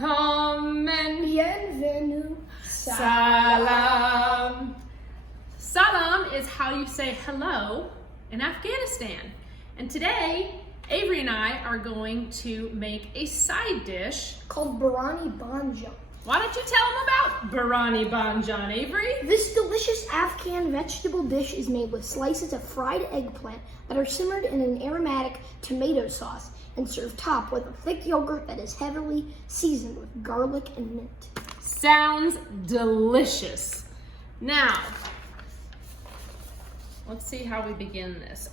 Welcome and bienvenue. salam. Salam is how you say hello in Afghanistan. And today, Avery and I are going to make a side dish Called Borani Banjan. Why don't you tell them about Borani Banjan, Avery? This delicious Afghan vegetable dish is made with slices of fried eggplant that are simmered in an aromatic tomato sauce and served topped with a thick yogurt that is heavily seasoned with garlic and mint. Sounds delicious. Now, let's see how we begin this.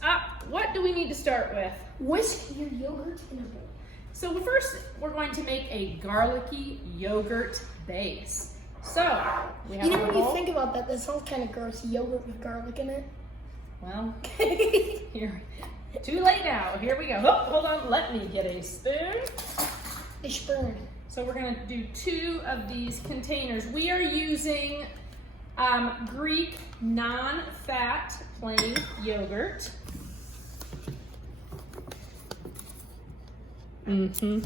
What do we need to start with? Whisk your yogurt in a bowl. So first, we're going to make a garlicky yogurt base. So, we have You know, our when you bowl. think about that, sounds kind of gross. Yogurt with garlic in it. Well, here. Too late now. Here we go. Oh, hold on. Let me get a spoon. A spoon. So we're going to do 2 of these containers. We are using Greek non-fat plain yogurt. Mm-hmm.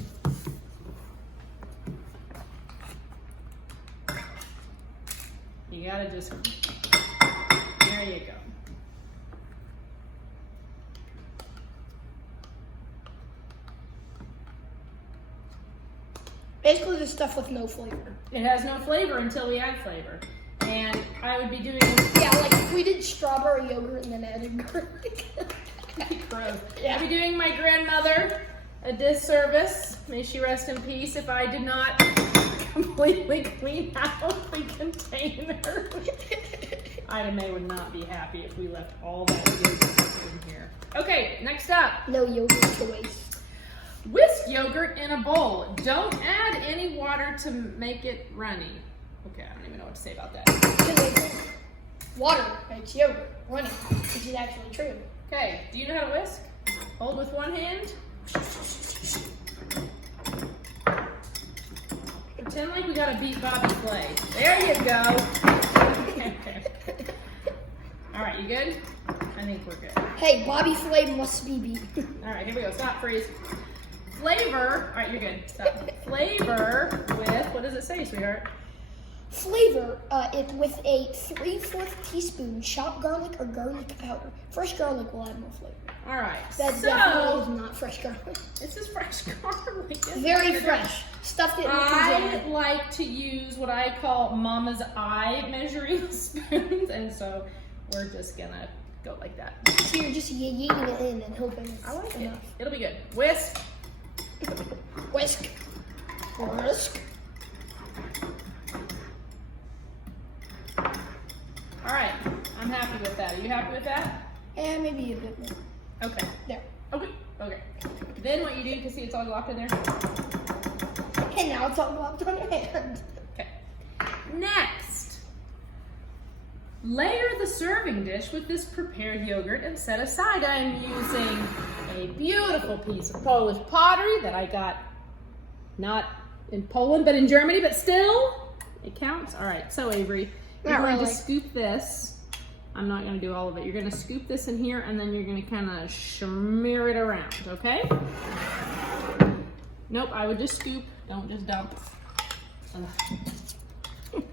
You gotta just, there you go. Basically, the stuff with no flavor. It has no flavor until we add flavor. And I would be doing, Yeah, like if we did strawberry yogurt and then added garlic. gross. Yeah. I'd be doing my grandmother a disservice. May she rest in peace if I did not completely clean out the container. Ida May would not be happy if we left all that yogurt in here. Okay, next up. No yogurt to waste. Whisk yogurt in a bowl. Don't add any water to make it runny. Okay, I don't even know what to say about that. Water makes yogurt runny, which is actually true. Okay, do you know how to whisk? Hold with one hand. Pretend like we gotta beat Bobby Flay. There you go. Okay. All right, you good? I think we're good. Hey, Bobby Flay must be beat. All right, here we go. Stop, freeze. Flavor. All right, you're good. Stop. Flavor with, what does it say, sweetheart? Flavor it with a 3/4 teaspoon chopped garlic or garlic powder. Fresh garlic will add more flavor. All right. That definitely is not fresh garlic. This is fresh garlic. Very fresh. Stuffed it in the I container. like to use what I call Mama's eye measuring spoons, and so we're just gonna go like that. So you're just yeeting it in and hoping it's I like it. enough. It'll be good. Whisk. Whisk. Whisk. All right. I'm happy with that. Are you happy with that? And maybe a bit more. Okay. There. Okay. Okay. Then what you do, you can see it's all locked in there. And now it's all locked on your hand. Okay. Next, layer the serving dish with this prepared yogurt and set aside. I'm using a beautiful piece of Polish pottery that I got not in Poland, but in Germany, but still, it counts. All right, so Avery, you're Not going really. to scoop this. I'm not going to do all of it. You're going to scoop this in here, and then you're going to kind of smear it around, okay? Nope, I would just scoop. Don't just dump. Ugh.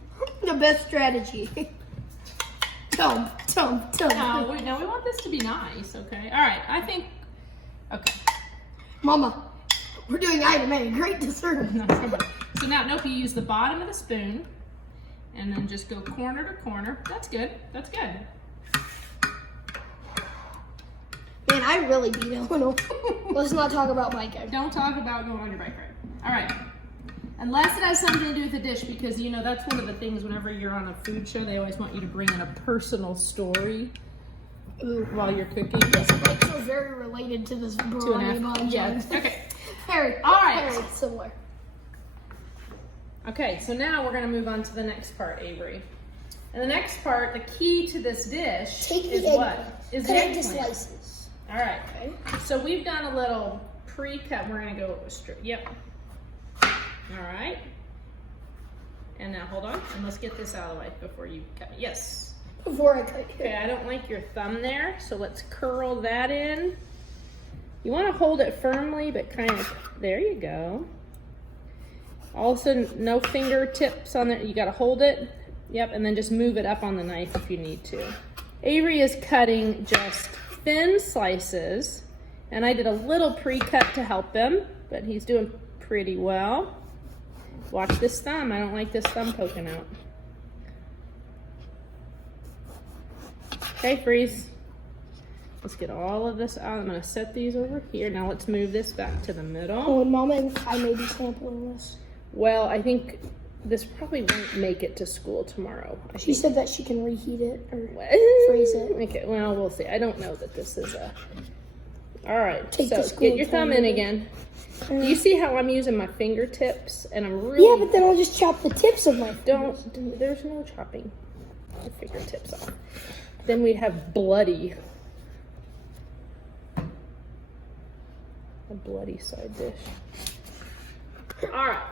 The best strategy. Dump. No, we want this to be nice, okay? All right, I think, okay. Mama, we're doing item A. Great dessert. So now, nope, you use the bottom of the spoon and then just go corner to corner. That's good, that's good. Man, I really beat Eleanor. Let's not talk about my character. Don't talk about going on your bike ride. All right. Unless it has something to do with the dish, because you know that's one of the things whenever you're on a food show, they always want you to bring in a personal story while you're cooking. Yes, bikes are very related to this Borani Banjan. Yes. Okay. Very. All right. Very similar. Okay, so now we're gonna move on to the next part, Avery. And the next part, the key to this dish Take is the what? eggplant. Is Cut the it into eggplant. slices. All right. Okay. So we've done a little pre-cut. We're gonna go straight. Yep. All right. And now hold on, and let's get this out of the way before you cut me. Yes. Before I cut it. Okay, I don't like your thumb there, so let's curl that in. You want to hold it firmly, but kind of, there you go. Also, no fingertips on it. You gotta hold it. Yep, and then just move it up on the knife if you need to. Avery is cutting just thin slices, and I did a little pre-cut to help him, but he's doing pretty well. Watch this thumb. I don't like this thumb poking out. Okay, freeze. Let's get all of this out. I'm gonna set these over here. Now let's move this back to the middle. Oh, and Mama and I may be sampling this. Well, I think this probably won't make it to school tomorrow. She said that she can reheat it or What? freeze it. Okay, well, we'll see. I don't know that this is a... All right, Take so the school get your thumb in time. again. Do you see how I'm using my fingertips? And I'm really... Yeah, but then I'll just chop the tips of my There's no chopping my fingertips off. Then we'd have bloody... A bloody side dish. All right,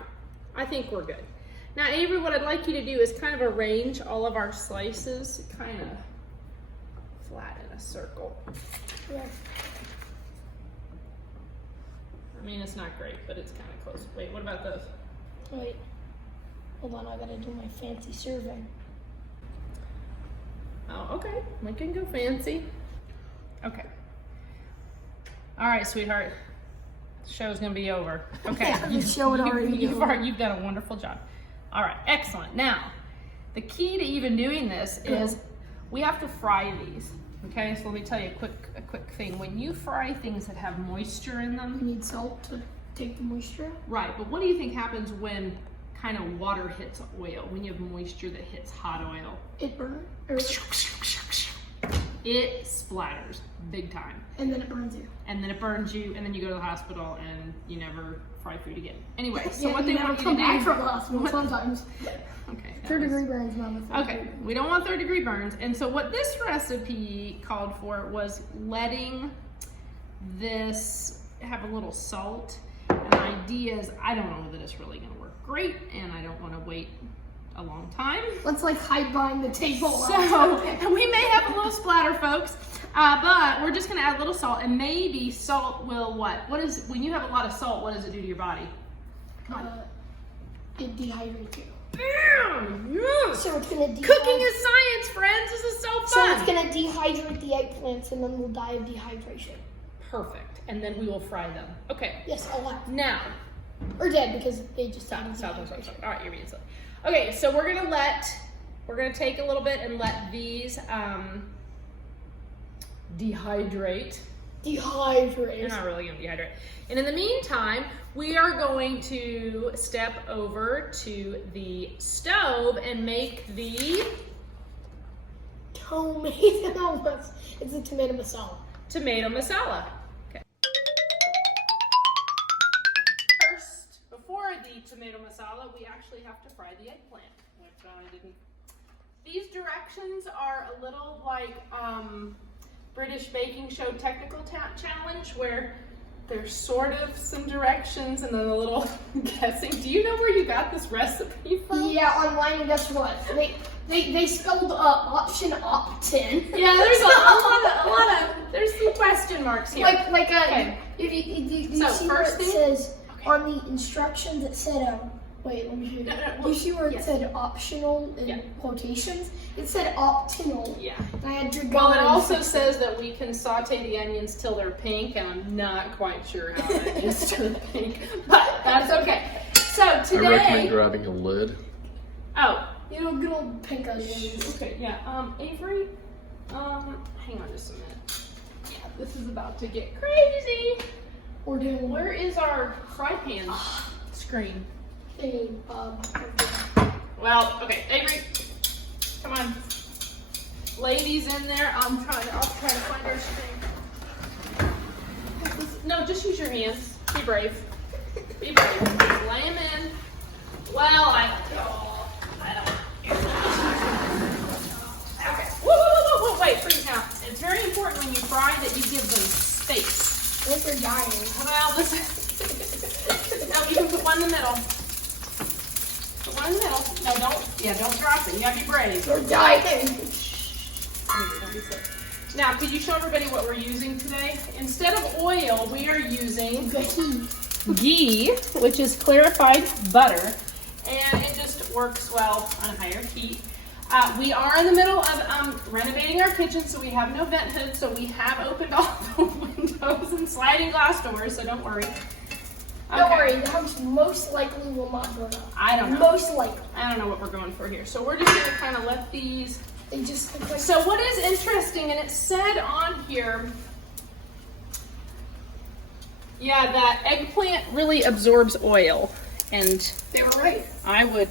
I think we're good. Now, Avery, what I'd like you to do is kind of arrange all of our slices kind of flat in a circle. Yeah. I mean, it's not great, but it's kind of close. Wait, what about those? Wait. Hold on, I gotta do my fancy survey. Oh, okay. We can go fancy. Okay. All right, sweetheart. The show's gonna be over. Okay. The show had already been You've done a wonderful job. All right, excellent. Now, the key to even doing this is we have to fry these. Okay, so let me tell you a quick thing. When you fry things that have moisture in them, You need salt to take the moisture out. right? But what do you think happens when kind of water hits oil? When you have moisture that hits hot oil, It burns. it splatters big time. And then it burns you. And then it burns you, and then you go to the hospital, and you never fry food again. Anyway, so Yeah, what you they never want you come to back do... from the hospital sometimes. Okay. that Third was- degree burns, Mama. Okay, we don't want 3rd-degree burns, and so what this recipe called for was letting this have a little salt. And the idea is, I don't know that it's really going to work great, and I don't want to wait a long time. Let's like hide behind the table. So, and we may have a little splatter, folks, but we're just gonna add a little salt, and maybe salt will when you have a lot of salt, what does it do to your body? Come on. It dehydrates you. Bam! Yes! So it's gonna Cooking is science, friends. This is so fun. So it's gonna dehydrate the eggplants and then we'll die of dehydration. Perfect. And then we will fry them. Okay. Yes, alive. Now, Or dead because they just died of stop. dehydration. All right, you're being silly. Okay, so we're gonna take a little bit and let these dehydrate. They're Dehydrate. not really gonna dehydrate. And in the meantime, we are going to step over to the stove and make the Tomato. It's a tomato masala. tomato masala. Okay. First, before the tomato masala, we actually have to fry the eggplant, which I didn't. These directions are a little like British baking show technical challenge, where there's sort of some directions and then a little guessing. Do you know where you got this recipe from? Yeah, online, and guess what? They spelled option opt-in. Yeah, there's a lot of there's some question marks here. Okay. If you So, see where first it thing- says on the instructions, it said, wait, let me show you. No, Do you see where it yes. said optional in Yeah. quotations? It said optional. Yeah. And I had to go. Well, it and also fix says that we can saute the onions till they're pink, and I'm not quite sure how onions turn pink, but that's okay. So I recommend today, grabbing a lid. oh, You know, good old pink onions. okay, yeah, Avery, hang on just a minute. Yeah, this is about to get crazy. We're doing Where is our fry pan screen? thingy, Well, okay, Avery, come on. Lay these in there. I'll try to find our screen. No, just use your hands. Be brave. Be brave. Just lay them in. Well, I don't. Okay. Whoa, wait, freeze now. It's very important when you fry that you give them space. Like they're dying. Well, this no, you can put one in the middle. Put one in the middle. No, don't drop it. You gotta be brave. They're dying. Don't be silly. Now, could you show everybody what we're using today? Instead of oil, we are using Ghee. ghee, which is clarified butter, and it just works well on higher heat. We are in the middle of renovating our kitchen, so we have no vent hood, so we have opened all the windows and sliding glass doors, so don't worry. Don't worry, the house most likely will not burn up. I don't know. Most likely. I don't know what we're going for here. So we're just gonna kind of let these. They just look like. So what is interesting, and it said on here, yeah, that eggplant really absorbs oil, and They were right. I would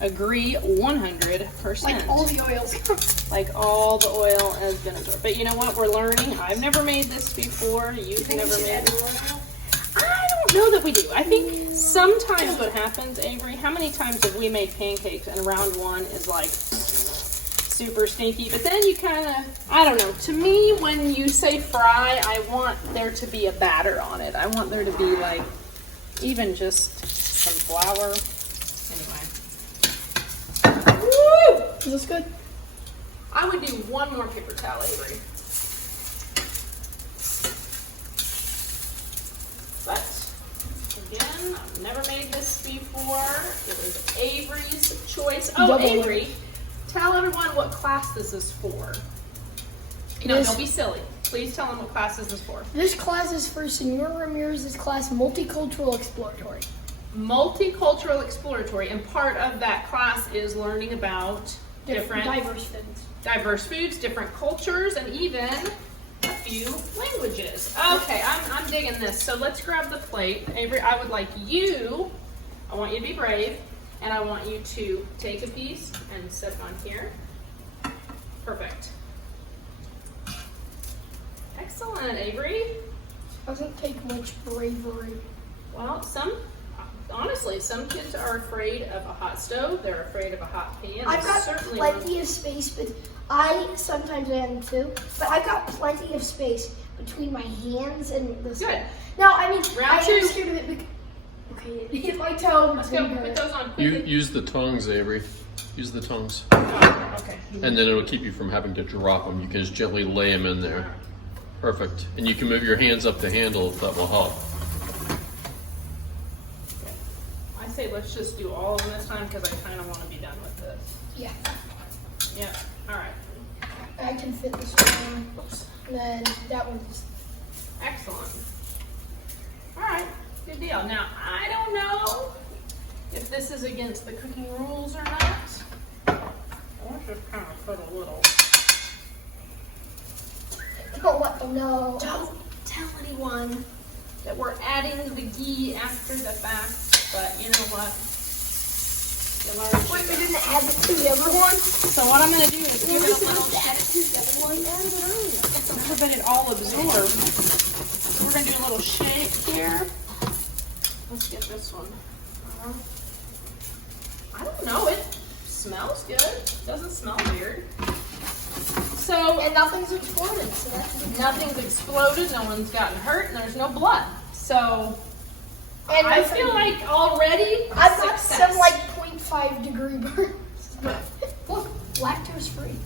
agree 100%. Like all the oils. Like all the oil has been absorbed. But you know what? We're learning. I've never made this before. You've never made it. I don't know that we do. I think sometimes what happens, Avery, how many times have we made pancakes and round one is like super stinky, but then you kind of, I don't know. To me, when you say fry, I want there to be a batter on it. I want there to be like even just some flour. Anyway. Woo! Is this good? I would do one more paper towel, Avery. But again, I've never made this before. It was Avery's choice. Oh, Double Avery, tell everyone what class this is for. No, don't be silly. Please tell them what class this is for. This class is for Senor Ramirez's class, Multicultural Exploration. Multicultural Exploratory, and part of that class is learning about different diverse foods, different cultures, and even a few languages. Okay, I'm digging this. So let's grab the plate. Avery, I would like you, I want you to be brave, and I want you to take a piece and set it on here. Perfect. Excellent, Avery. Doesn't take much bravery. Well, honestly, some kids are afraid of a hot stove. They're afraid of a hot pan. I've got plenty of space, but I sometimes am too. But I've got plenty of space between my hands and the stove. Good. Now, I mean, Round I two. am scared of it. Okay, hit my toe. Let's go. Put those on quickly. Use the tongs, Avery. Use the tongs. Oh, okay. And then it'll keep you from having to drop them. You can just gently lay them in there. Perfect. And you can move your hands up the handle if that will help. I say let's just do all of them this time because I kind of want to be done with this. Yeah, Yeah. All right. I can fit this one. And then that one's. Excellent. All right. Good deal. Now I don't know if this is against the cooking rules or not. Let's just kind of put a little. Don't let them know. Don't tell anyone that we're adding the ghee after the fact, but you know what? You learn. Wait, we didn't add it to the other one? So what I'm going to do is give it a little add it to the other one. so that it all absorbs. So we're going to do a little shake here. Let's get this one. I don't know. It smells good. Doesn't smell weird. So And nothing's exploded, so that's good. nothing's exploded. No one's gotten hurt, and there's no blood. So And I feel like already I've got success. some like 0.5 degree burns. Look, lactose free.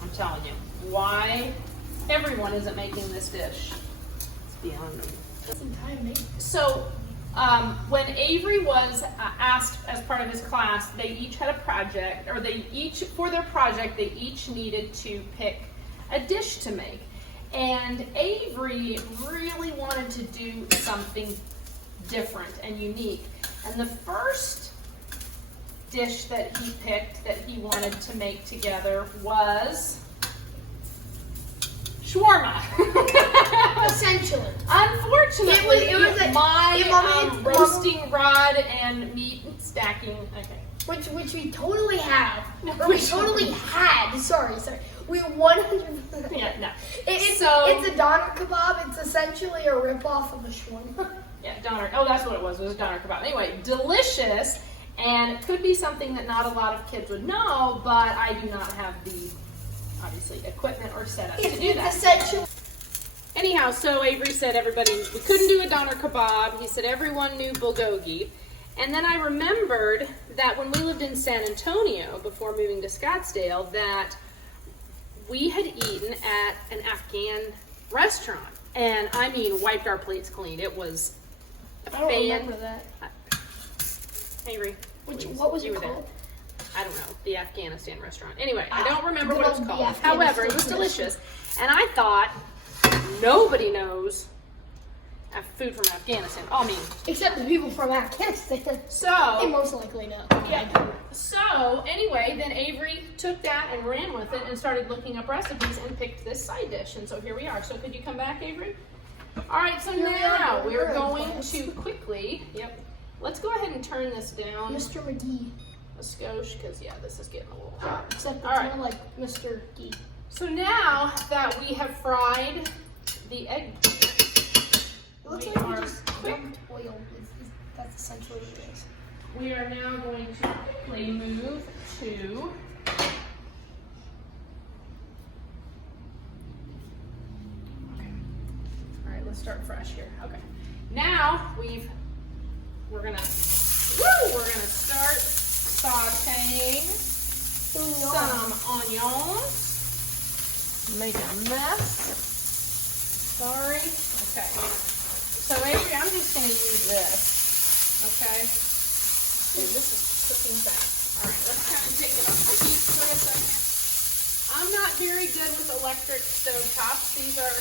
I'm telling you, why everyone isn't making this dish. It's beyond me. That's some time, mate. So, when Avery was asked as part of his class, they each had a project, or for their project, they each needed to pick a dish to make. And Avery really wanted to do something different and unique. And the first dish that he picked that he wanted to make together was shawarma. Essentially. Unfortunately, It was my roasting rod and meat stacking. Okay. Which we totally have. Or we totally had. Sorry. We 100%. Yeah, no. It's a doner kebab. It's essentially a ripoff of a shawarma. Yeah, doner. Oh, that's what it was. It was a doner kebab. Anyway, delicious, and it could be something that not a lot of kids would know, but I do not have the obviously equipment or setup to do that. Essentially. Anyhow, so Avery said we couldn't do a doner kebab. He said everyone knew bulgogi. And then I remembered that when we lived in San Antonio before moving to Scottsdale, that we had eaten at an Afghan restaurant. and I mean wiped our plates clean. It was I don't remember that. Avery, What was it called? I don't know, the Afghanistan restaurant. Anyway, I don't remember what good it's old called. Afghanistan However, it was delicious. And I thought, nobody knows food from Afghanistan. I mean, Except the people from Afghanistan. They so, most likely know. yeah. So, anyway, then Avery took that and ran with it and started looking up recipes and picked this side dish. And so here we are. So could you come back, Avery? All right, so Here we are. now we're We're in going class. to quickly, let's go ahead and turn this down Mr. McGee. a skosh, because yeah, this is getting a little hot. Except it's All right. more like Mr. Gee. So now that we have fried the egg, It looks We like are we just quick. dumped oil. That's essentially what it is. we are now going to quickly move to all right, let's start fresh here. Okay. Now we're gonna start sauteing some onions. Make a mess. Sorry. Okay. So Avery, I'm just gonna use this. Okay. Ooh, this is cooking fast. All right, let's kind of take it off the heat for a second. I'm not very good with electric stove tops. These are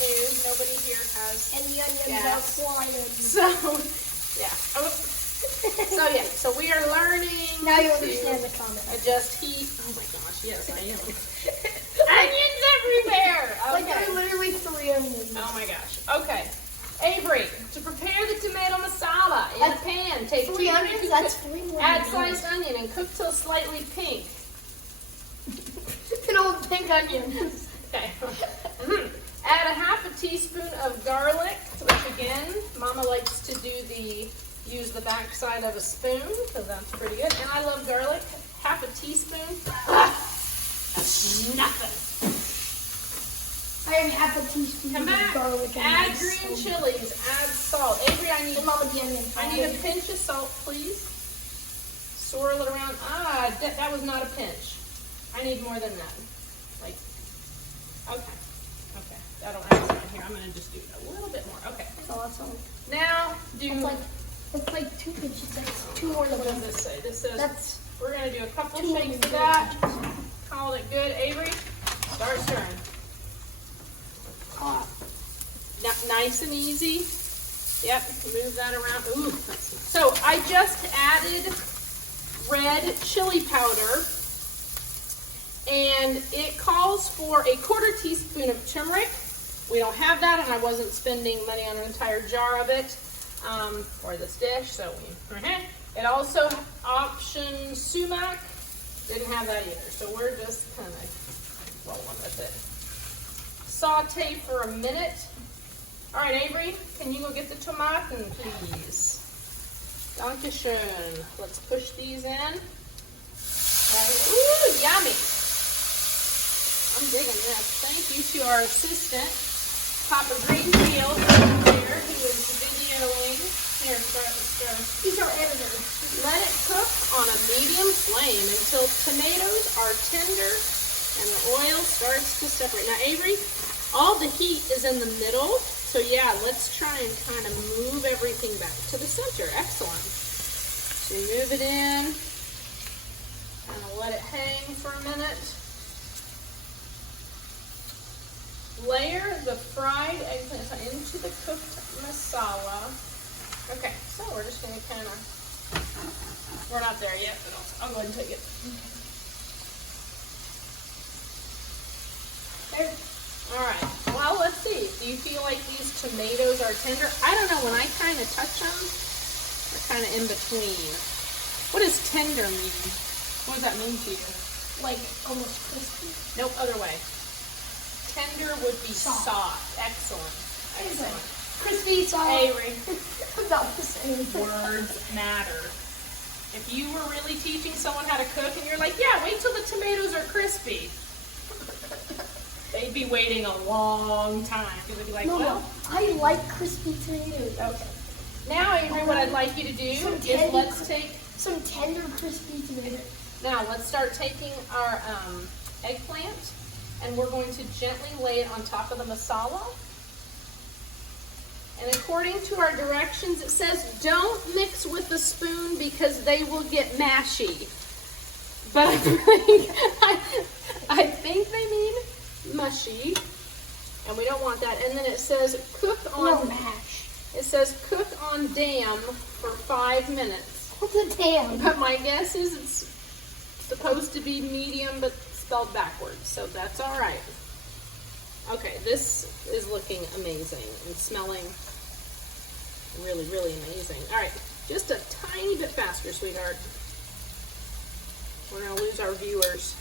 new. Nobody here has. And the onions Yes. are flying. So, yeah. Oh. So we are learning. Now you to understand the comment. Adjust heat. Oh my gosh, yes, I am. Onions everywhere. Like Okay. there are literally 3 onions. Oh my gosh. Okay. Avery, to prepare the tomato masala in a pan, take 3 2 onions? That's 3 more. add than sliced onion and cook till slightly pink. An old pink onion. Okay. Add a half a teaspoon of garlic, which again, Mama likes to use the back side of a spoon, because that's pretty good. And I love garlic. Half a teaspoon. That's nothing. I have half a teaspoon Come of back. garlic. and Add rice. green chilies. Add salt. Avery, I need And Mama, the onion. a pinch of salt, please. Swirl it around. That was not a pinch. I need more than that. Like, okay. I don't have here. I'm going to just do a little bit more. Okay. Oh, that's all. Now, It's like 2 pinches. That's 2 more than what does one. this say? This says That's we're going to do a couple 2 shakes more of that. pinches. Call it good. Avery, start stirring. Nice and easy. Yep, move that around. Ooh, so I just added red chili powder, and it calls for a 1/4 teaspoon of turmeric. We don't have that, and I wasn't spending money on an entire jar of it for this dish. So it also option sumac. Didn't have that either. So we're just kind of rolling with it. Saute for a minute. All right, Avery, can you go get the tomaten, please? Dankeschön. Let's push these in. Ooh, yummy. I'm digging this. Thank you to our assistant, Papa Greenfield, there, who is videoing. Here, stir. He's our editor. Let it cook on a medium flame until tomatoes are tender and the oil starts to separate. Now, Avery, all the heat is in the middle, so yeah, let's try and kind of move everything back to the center. Excellent. So you move it in, kind of let it hang for a minute. Layer the fried eggplants into the cooked masala. Okay, so we're just going to kind of, we're not there yet, but I'll go ahead and take it. There. All right, well, let's see. Do you feel like these tomatoes are tender? I don't know, when I kind of touch them, they're kind of in between. What does tender mean? What does that mean to you? Like almost crispy. Nope, other way. Tender would be Soft. soft. Excellent. Excellent. Crispy, soft. Avery. About the same. Words matter. If you were really teaching someone how to cook and you're like, yeah, wait till the tomatoes are crispy, they'd be waiting a long time. They'd be like, Mama, well, I like crispy tomatoes. okay. Now, Avery, what I'd like you to do Some is tender- let's take, Some tender, crispy tomatoes. now let's start taking our eggplant and we're going to gently lay it on top of the masala. And according to our directions, it says don't mix with the spoon because they will get mashy. But I think they mean mushy, and we don't want that. And then it says cook on mash. It says cook on dam for 5 minutes. What's a dam? But my guess is it's supposed to be medium, but spelled backwards, so that's all right. Okay, this is looking amazing and smelling really, really amazing. All right, just a tiny bit faster, sweetheart. We're gonna lose our viewers.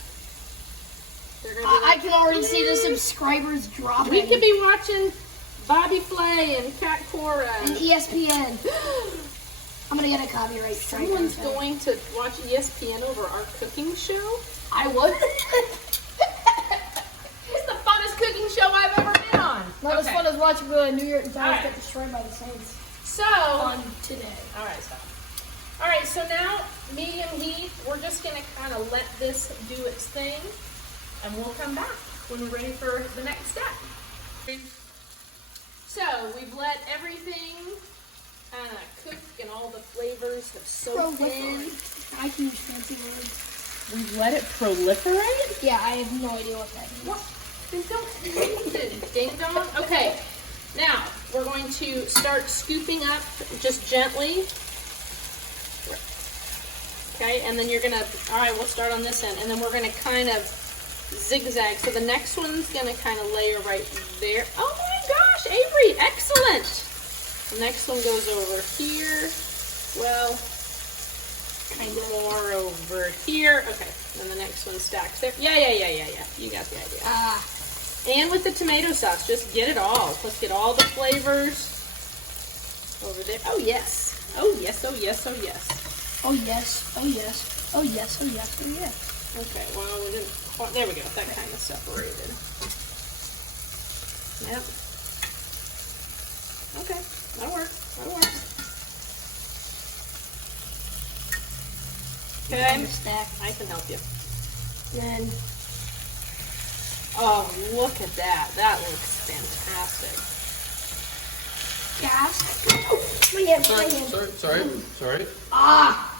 They're gonna be I can already see the subscribers dropping. We could be watching Bobby Flay and Cat Cora. And ESPN. I'm gonna get a copyright strike. Someone's going to watch ESPN over our cooking show? I would. It's the funnest cooking show I've ever been on. Not as fun as watching the New York Giants get destroyed by the Saints. So, On today. all right, stop. All right, so now medium heat. We're just gonna kind of let this do its thing, and we'll come back when we're ready for the next step. So we've let everything cook, and all the flavors have soaked in. I can use fancy words. We've let it proliferate. Yeah, I have no idea what that means. What? Then don't use it, ding dong. Okay, now we're going to start scooping up just gently. Okay, and then you're gonna, all right, we'll start on this end, and then we're gonna kind of zigzag. So the next one's gonna kind of layer right there. Oh my gosh, Avery, excellent. The next one goes over here. Well, kind of more over here. Okay, and the next one stacks there. Yeah. You got the idea. And with the tomato sauce, just get it all. Let's get all the flavors over there. Oh yes. Oh yes. Oh yes. Oh yes. Oh yes. Oh yes. Oh yes. Oh yes. Oh yes. Okay. Well, we didn't. Well, there we go. That kind of separated. Yep. Okay. That'll work. That'll work. Okay. Stack. I can help you. Then. Oh, look at that. That looks fantastic. Gas. My hand. Sorry. Ah.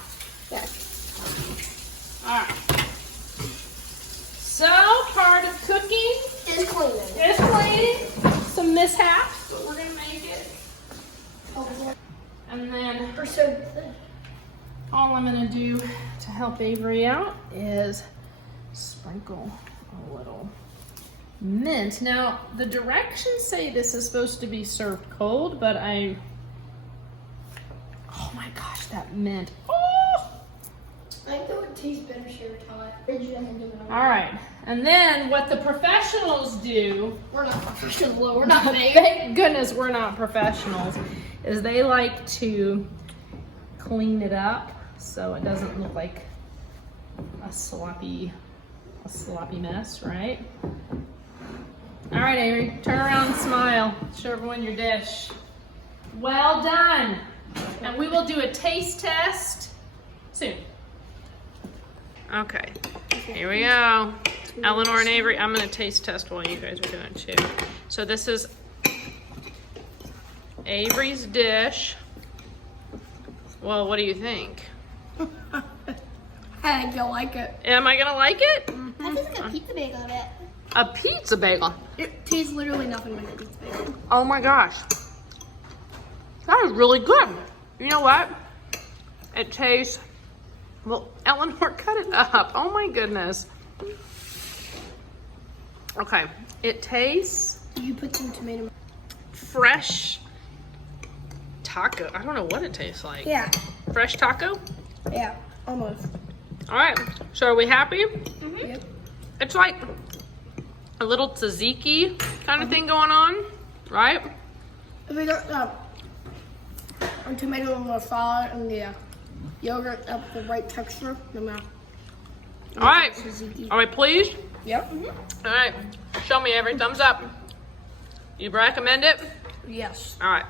There. Alright. So, part of cooking It's cleaning. is cleaning. Some mishaps, but we're going to make it. And then all I'm going to do to help Avery out is sprinkle a little mint. Now, the directions say this is supposed to be served cold, but oh my gosh, that mint. Oh! I think that would taste better shaved hot. All right, and then what the professionals do, We're not professional. We're not big. thank goodness we're not professionals, is they like to clean it up so it doesn't look like a sloppy mess, right? All right, Avery, turn around and smile. Show everyone your dish. Well done. And we will do a taste test soon. Okay, here we go. Eleanor and Avery, I'm gonna taste test while you guys are doing it too. So this is Avery's dish. Well, what do you think? I think you'll like it. Am I gonna like it? I think it's a pizza bagel a bit. A pizza bagel. It tastes literally nothing like a pizza bagel. Oh my gosh. That is really good. You know what? It tastes, well, Eleanor, cut it up. Oh my goodness. Okay, it tastes You put some tomato. fresh taco. I don't know what it tastes like. Yeah. Fresh taco? Yeah. Almost. All right, so are we happy? Yep. It's like a little tzatziki kind of thing going on, right? If we got our tomato and masala and the yogurt up the right texture, no matter. All right, are we pleased? Yep. All right, show me every thumbs up. You recommend it? Yes. All right.